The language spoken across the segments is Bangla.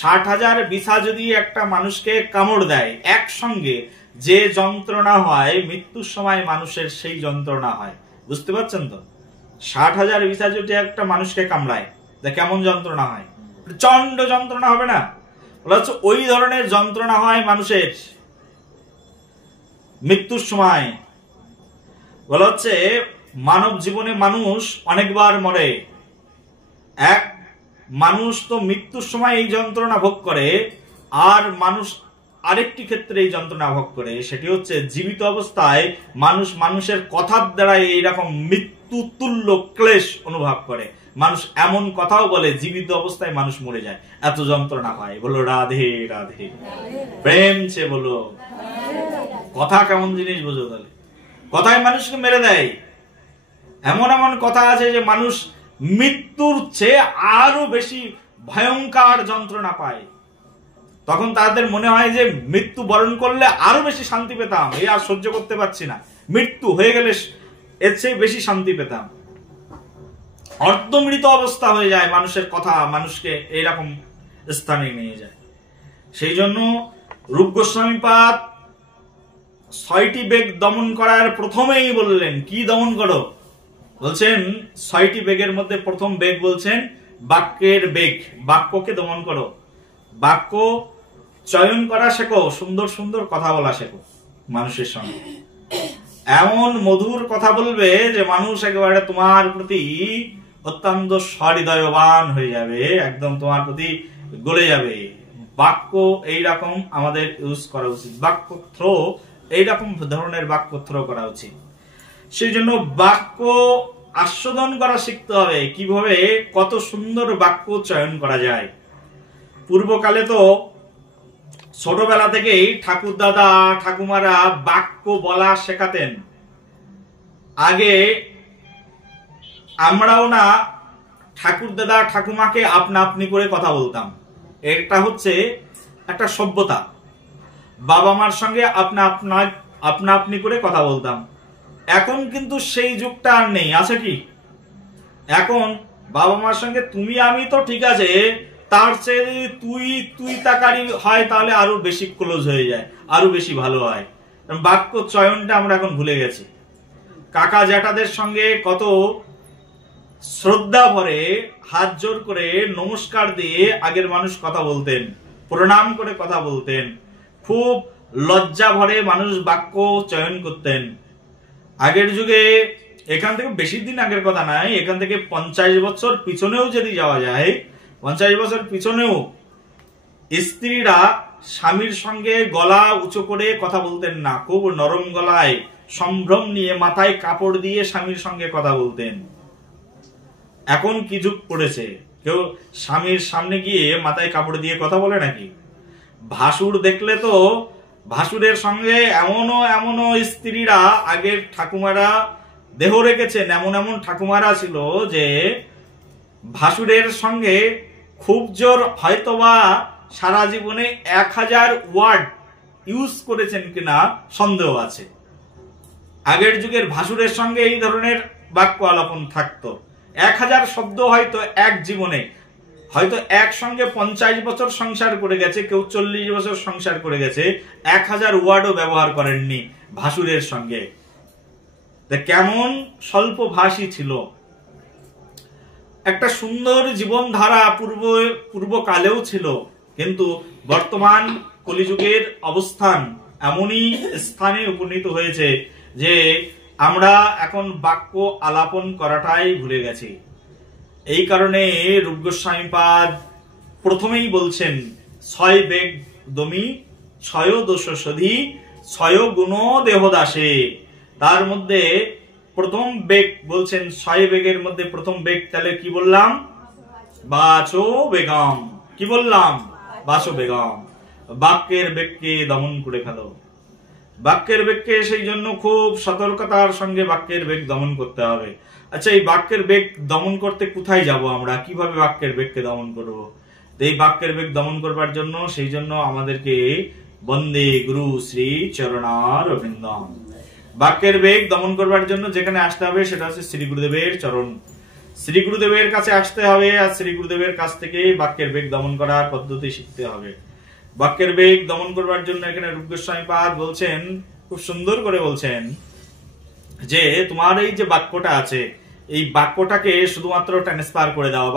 60,000 বিছা যদি একটা মানুষকে কামড় দেয়, একসঙ্গে যে যন্ত্রণা হয় মৃত্যুর সময় মানুষের সেই যন্ত্রণা হয়। বুঝতে পারছেন তো? 60,000 বিছা যদি একটা মানুষকে কামড়ায়, কেমন যন্ত্রণা হয়? প্রচন্ড যন্ত্রণা হবে না? বলা হচ্ছে ওই ধরনের যন্ত্রণা হয় মানুষের মৃত্যুর সময়। বলা হচ্ছে মানব জীবনে মানুষ অনেকবার মরে, এক মানুষ তো মৃত্যুর সময় এই যন্ত্রণা ভোগ করে, আর মানুষ আরেকটি ক্ষেত্রে এই যন্ত্রণা ভোগ করে, সেটি হচ্ছে জীবিত অবস্থায় মানুষ মানুষের কথার দ্বারা এইরকম মৃত্যু তুল্য ক্লেশ অনুভব করে। মানুষ এমন কথাও বলে জীবিত অবস্থায় মানুষ মরে যায়, এত যন্ত্রণা হয়। বলো রাধে রাধে, প্রেম সে বলো। কথা কেমন জিনিস বোঝো তাহলে? কথায় মানুষকে মেরে দেয়। এমন এমন কথা আছে যে মানুষ মৃত্যুর চেয়ে আরো বেশি ভয়ঙ্কর যন্ত্রণা পায়। তখন তাদের মনে হয় যে মৃত্যু বরণ করলে আরো বেশি শান্তি পেতাম, এই আর সহ্য করতে পারছি না, মৃত্যু হয়ে গেলে এর চেয়ে বেশি শান্তি পেতাম। অর্ধমৃত অবস্থা হয়ে যায় মানুষের কথা, মানুষকে এইরকম স্থানে নিয়ে যায়। সেই জন্য রূপ গোস্বামী পাদ 6টি বেগ দমন করার প্রথমেই বললেন, কি দমন করো? বলছেন 6টি বেগের মধ্যে প্রথম বেগ বলছেন বাক্যের বেগ। বাক্যকে দমন করো, বাক্য চয়ন করা শেখো, সুন্দর সুন্দর কথা বলা শেখো মানুষের সঙ্গে। এমন মধুর কথা বলবে যে মানুষ একেবারে তোমার প্রতি অত্যন্ত সহৃদয়বান হয়ে যাবে, একদম তোমার প্রতি গলে যাবে। বাক্য এইরকম আমাদের ইউজ করা উচিত, বাক্য থ্রো এইরকম ধরনের বাক্য থ্রো করা উচিত। সেই জন্য বাক্য আস্বাদন করা শিখতে হবে, কিভাবে কত সুন্দর বাক্য চয়ন করা যায়। পূর্বকালে তো ছোটবেলা থেকেই ঠাকুর দাদা ঠাকুমারা বাক্য বলা শেখাতেন। আগে আমরাও না ঠাকুর দাদা ঠাকুমাকে আপনা আপনি করে কথা বলতাম, এটা হচ্ছে একটা সভ্যতা। বাবা মার সঙ্গে আপনা আপনি করে কথা বলতাম। এখন কিন্তু সেই যুগটা আর নেই, আছে কি? এখন বাবা মার সঙ্গে তুমি আমি তো ঠিক আছে, তার চেয়ে তুই তুই তাকারি হয় তাহলে আরো বেশি ক্লোজ হয়ে যায়, আরো বেশি ভালো হয়। বাক্য চয়নটা আমরা এখন ভুলে গেছি। কাকা জ্যাঠাদের সঙ্গে কত শ্রদ্ধা ভরে হাত জোর করে নমস্কার দিয়ে আগের মানুষ কথা বলতেন, প্রণাম করে কথা বলতেন, খুব লজ্জা ভরে মানুষ বাক্য চয়ন করতেন। আগের যুগে, এখান থেকে বেশি দিন আগের কথা নাই, এখান থেকে 50 বছর পিছনেও যদি যাওয়া যায়, 50 বছর পিছনেও স্ত্রীরা স্বামীর সঙ্গে গলা উঁচু করে কথা বলতেন না, খুব নরম গলায় সম্ভ্রম নিয়ে মাথায় কাপড় দিয়ে স্বামীর সঙ্গে কথা বলতেন। এখন কি যুগ পড়েছে, কেউ স্বামীর সামনে গিয়ে মাথায় কাপড় দিয়ে কথা বলে নাকি? ভাসুর দেখলে তো ভাসুরের সঙ্গে এমনও স্ত্রীরা, আগের ঠাকুমারা দেহ রেখেছেন, এমন এমন ঠাকুমারা ছিল যে ভাসুরের সঙ্গে খুব জোর হয়তোবা সারা জীবনে 1000 ওয়ার্ড ইউজ করেছেন কিনা সন্দেহ আছে। আগের যুগের ভাসুরের সঙ্গে এই ধরনের বাক্য আলাপন থাকতো। 1000 শব্দ হয়তো এক জীবনে, হয়তো একসঙ্গে 50 বছর সংসার করে গেছে, কেউ 40 বছর সংসার করে গেছে, 1000 ওয়ার্ডও ব্যবহার করেননি ভাসুরের সঙ্গে। কেমন স্বল্প ভাষী ছিল। একটা সুন্দর জীবনধারা পূর্বকালেও ছিল, কিন্তু বর্তমান কলিযুগের অবস্থান এমনই স্থানে উপনীত হয়েছে যে আমরা এখন বাক্য আলাপন করাটাই ভুলে গেছি। এই কারণে রূপ গোস্বামী পাদ প্রথমেই বলছেন 6 বেগ দমি 6 দোষ শোধি 6 গুণ দেহদাসে। তার মধ্যে প্রথম বেগ বলছেন, 6 বেগের মধ্যে প্রথম বেগ তাহলে কি বললাম? বাচো বেগম। কি বললাম? বাচো বেগম। বাক্যের বেগকে দমন করে ফেলো। বাক্যের বেগকে সেই জন্য খুব সতর্কতার সঙ্গে বাক্যের বেগ দমন করতে হবে। আচ্ছা, এই বাক্যের বেগ দমন করতে কোথায় যাব আমরা? কিভাবে বাক্যের বেগকে দমন করব? এই বাক্যের বেগ দমন করবার জন্য সেই জন্য আমাদেরকে বন্দে গুরু শ্রী চরণার অভিন্দম। বাক্যের বেগ দমন করবার জন্য যেখানে আসতে হবে সেটা হচ্ছে শ্রী গুরুদেবের চরণ। শ্রী গুরুদেবের কাছে আসতে হবে, আর শ্রী গুরুদেবের কাছ থেকে বাক্যের বেগ দমন করার পদ্ধতি শিখতে হবে। বাক্যের বেগ দমন করবার জন্য এখানে রূপ গোস্বামী পাদ বলছেন, খুব সুন্দর করে বলছেন যে তোমার এই যে বাক্যটা আছে, এই বাক্যটাকে শুধুমাত্র ট্রান্সফার করে দাও,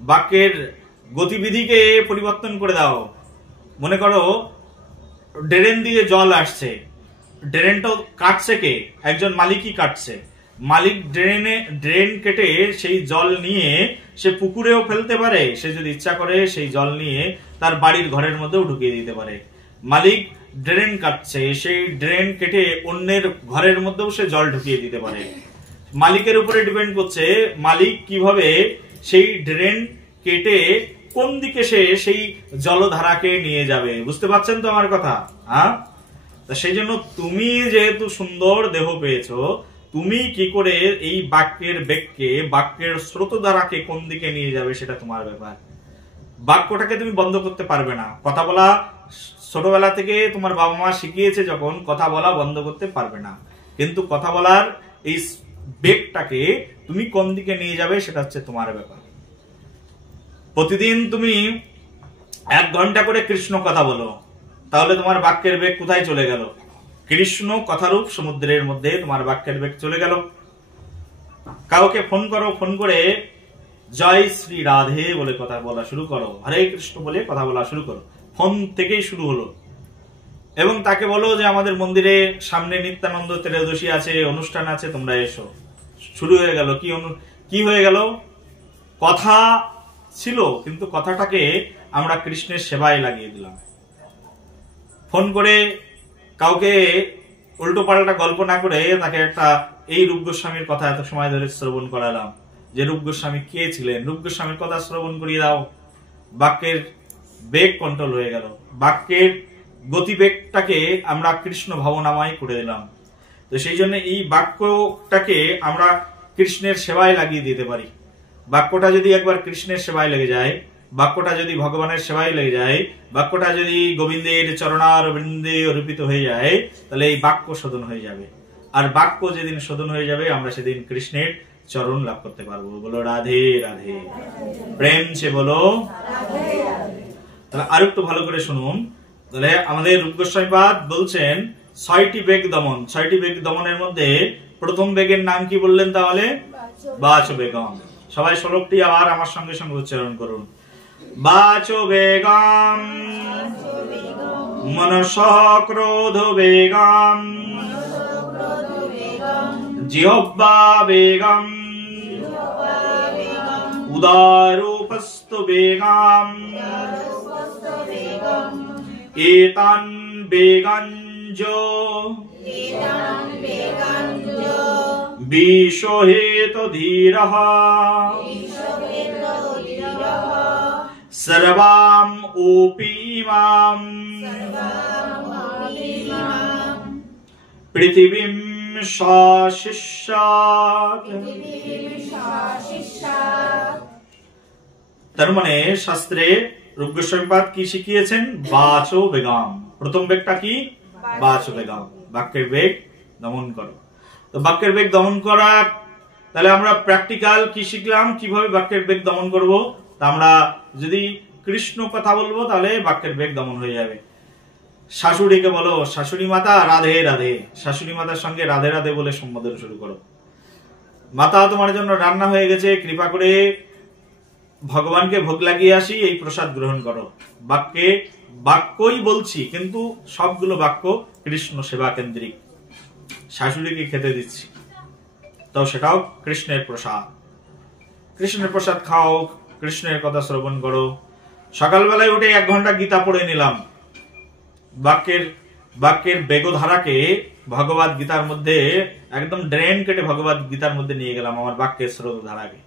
বাক্যের গতিবিধিকে পরিবর্তন করে দাও। মনে করো ড্রেন দিয়ে জল আসছে, ড্রেনটা কাটছে কে? একজন মালিকই কাটছে। মালিক ড্রেন কেটে সেই জল নিয়ে সে পুকুরেও ফেলতে পারে, সে যদি ইচ্ছা করে সেই জল নিয়ে তার বাড়ির ঘরের মধ্যেও ঢুকিয়ে দিতে পারে। মালিক ড্রেন কাটছে, সেই ড্রেন কেটে অন্যের ঘরের মধ্যেও সে জল ঢুকিয়ে দিতে পারে। মালিকের উপরে ডিপেন্ড করছে মালিক কিভাবে সেই ড্রেন কেটে কোন দিকে সে সেই জলধারাকে নিয়ে যাবে। বুঝতে পারছেন তো আমার কথা? হ্যাঁ, সেই জন্য তুমি যেহেতু সুন্দর দেহ পেয়েছো, তুমি কি করে এই বাক্যের বেগকে, বাক্যের স্রোতধারাকে কোন দিকে নিয়ে যাবে সেটা তোমার ব্যাপার। বাক্যটাকে তুমি বন্ধ করতে পারবে না। কথা বলা ছোটবেলা থেকে তোমার বাবা মা শিখিয়েছে, যখন কথা বলা বন্ধ করতে পারবে না, কিন্তু কথা বলার এই বেগটাকে তুমি কোন দিকে নিয়ে যাবে সেটা হচ্ছে তোমার ব্যাপার। প্রতিদিন তুমি 1 ঘন্টা করে কৃষ্ণ কথা বলো, তাহলে তোমার বাক্যের বেগ কোথায় চলে গেল? কৃষ্ণ কথারূপ সমুদ্রের মধ্যে তোমার বাক্যের বেগ চলে গেল। কাউকে ফোন করো, ফোন করে জয় শ্রী রাধে বলে কথা বলা শুরু করো, হরে কৃষ্ণ বলে কথা বলা শুরু করো, ফোন থেকেই শুরু হলো। এবং তাকে বলো যে আমাদের মন্দিরে সামনে নিত্যানন্দ ত্রয়োদশী আছে, অনুষ্ঠান আছে, তোমরা এসো। শুরু হয়ে গেল। কি হয়ে গেল? কথা ছিল, কিন্তু কথাটাকে আমরা কৃষ্ণের সেবায় লাগিয়ে দিলাম। ফোন করে কাউকে উল্টো পাল্টা গল্প না করে তাকে একটা এই রূপ গোস্বামীর কথা এত সময় ধরে শ্রবণ করালাম, যে রূপ গোস্বামী কে ছিলেন, রূপ গোস্বামীর কথা শ্রবণ করিয়ে দাও। বাক্যের বেগ কন্ট্রোল হয়ে গেল। বাক্যের গতিবেগটাকে আমরা কৃষ্ণ ভাবনাময় করে দিলাম। তো সেই জন্য এই বাক্যটাকে আমরা কৃষ্ণের সেবায় লাগিয়ে দিতে পারি। বাক্যটা যদি একবার কৃষ্ণের সেবায় লেগে যায়, বাক্যটা যদি ভগবানের সেবায় লেগে যায়, বাক্যটা যদি গোবিন্দের চরণার বৃন্দে অর্পিত হয়ে যায়, তাহলে এই বাক্য শোধন হয়ে যাবে। আর বাক্য যেদিন শোধন হয়ে যাবে, আমরা সেদিন কৃষ্ণের চরণ লাভ করতে পারবো। বলো রাধে রাধে, প্রেম সে বলো। তাহলে আর একটু ভালো করে শুনুন। তাহলে আমাদের রূপ গোস্বামী পাদ বলছেন 6টি বেগ দমন। 6টি বেগ দমনের মধ্যে প্রথম বেগের নাম কি বললেন? তাহলে বাচ বেগম। সবাই শ্লোকটি আবার আমার সঙ্গে সঙ্গে উচ্চারণ করুন। বাচো বেগম মনসঃ ক্রোধ বেগম জিহ্বা বেগম উদারোপস্থ বেগম এতান বেগঞ্জ বিশ্বহেত ধীরঃ সর্বাম ওপিমাম পৃথিবীম শাসিষ্যাৎ। তার মানে শাস্ত্রে রূপ গোস্বামী পাদ কি শিখিয়েছেন? বাচো বেগম। প্রথম বেগটা কি? বাচো বেগম, বাক্যের বেগ দমন করো। তো বাক্যের বেগ দমন করা, তাহলে আমরা প্র্যাকটিক্যাল কি শিখলাম, কিভাবে বাক্যের বেগ দমন করব। তা আমরা যদি কৃষ্ণ কথা বলবো, তাহলে বাক্যের বেগ দমন হয়ে যাবে। শাশুড়িকে বলো শাশুড়ি মাতা রাধে রাধে, শাশুড়ি মাতার সঙ্গে রাধে রাধে বলে সম্বোধন শুরু করো। মাতা তোমার জন্য রান্না হয়ে গেছে, কৃপা করে ভগবানকে ভোগ লাগিয়ে আসি, এই প্রসাদ গ্রহণ করো। বাক্যই বলছি, কিন্তু সবগুলো বাক্য কৃষ্ণ সেবা কেন্দ্রিক। শাশুড়িকে খেতে দিচ্ছি, তো সেটাও কৃষ্ণের প্রসাদ। কৃষ্ণের প্রসাদ খাও, কৃষ্ণের কথা শ্রবণ করো। সকালবেলায় উঠে 1 ঘন্টা গীতা পড়ে নিলাম। বাক্যের বেগধারাকে ভগবত গীতার মধ্যে একদম ড্রেন কেটে ভগবত গীতার মধ্যে নিয়ে গেলাম, আমার বাক্যের স্রোত ধারাকে।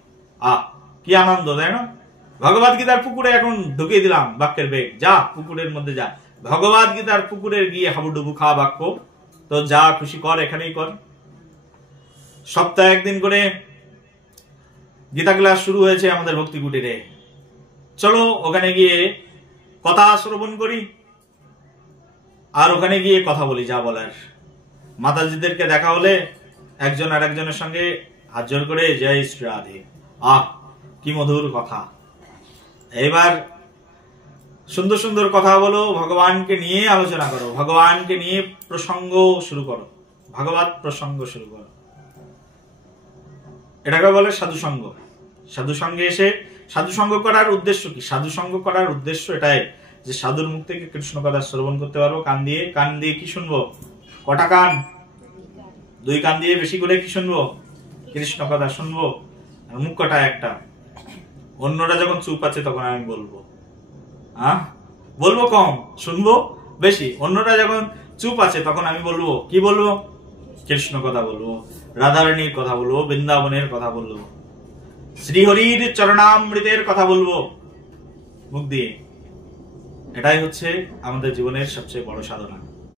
কি আনন্দ, তাই না? ভগবত গীতার পুকুরে এখন ঢুকিয়ে দিলাম বাক্যের বেগ। যা পুকুরের মধ্যে যা, ভগবত গীতার পুকুরে গিয়ে হাবুডুবু খা বাক্য। তো যা খুশি কর, এখানেই কর। সপ্তাহে 1 দিন করে গীতা ক্লাস শুরু হয়েছে আমাদের ভক্তি কুটিরে। চলো ওখানে গিয়ে কথা শ্রবণ করি, আর ওখানে গিয়ে কথা বলি যা বলার। মাতাজিদেরকে দেখা হলে একজন আর একজনের সঙ্গে হাত জোড় করে জয় শ্রী রাধে, আহ কি মধুর কথা। এবার সুন্দর সুন্দর কথা বলো, ভগবানকে নিয়ে আলোচনা করো, ভগবানকে নিয়ে প্রসঙ্গ শুরু করো, ভাগবত প্রসঙ্গ শুরু করো। এটাকে বলে সাধুসঙ্গ। সাধুসঙ্গে এসে সাধুসঙ্গ করার উদ্দেশ্য কি? সাধুসঙ্গ করার উদ্দেশ্য এটাই যে সাধুর মুখ থেকে কৃষ্ণ কথা শ্রবণ করতে পারবো। কান দিয়ে, কান দিয়ে কি শুনবো? কটা কান? দুই কান দিয়ে বেশি করে কি শুনবো? কৃষ্ণ কথা শুনবো। আর মুখ কটা? একটা। অন্যরা যখন চুপ আছে তখন আমি বলবো, বলবো কম, শুনবো বেশি। অন্যরা যখন চুপ আছে তখন আমি বলবো, কি বলবো? কৃষ্ণ কথা বলবো, রাধারানীর কথা বলবো, বৃন্দাবনের কথা বলবো, শ্রীহরির চরণামৃতের কথা বলবো মুখ দিয়ে। এটাই হচ্ছে আমাদের জীবনের সবচেয়ে বড় সাধনা।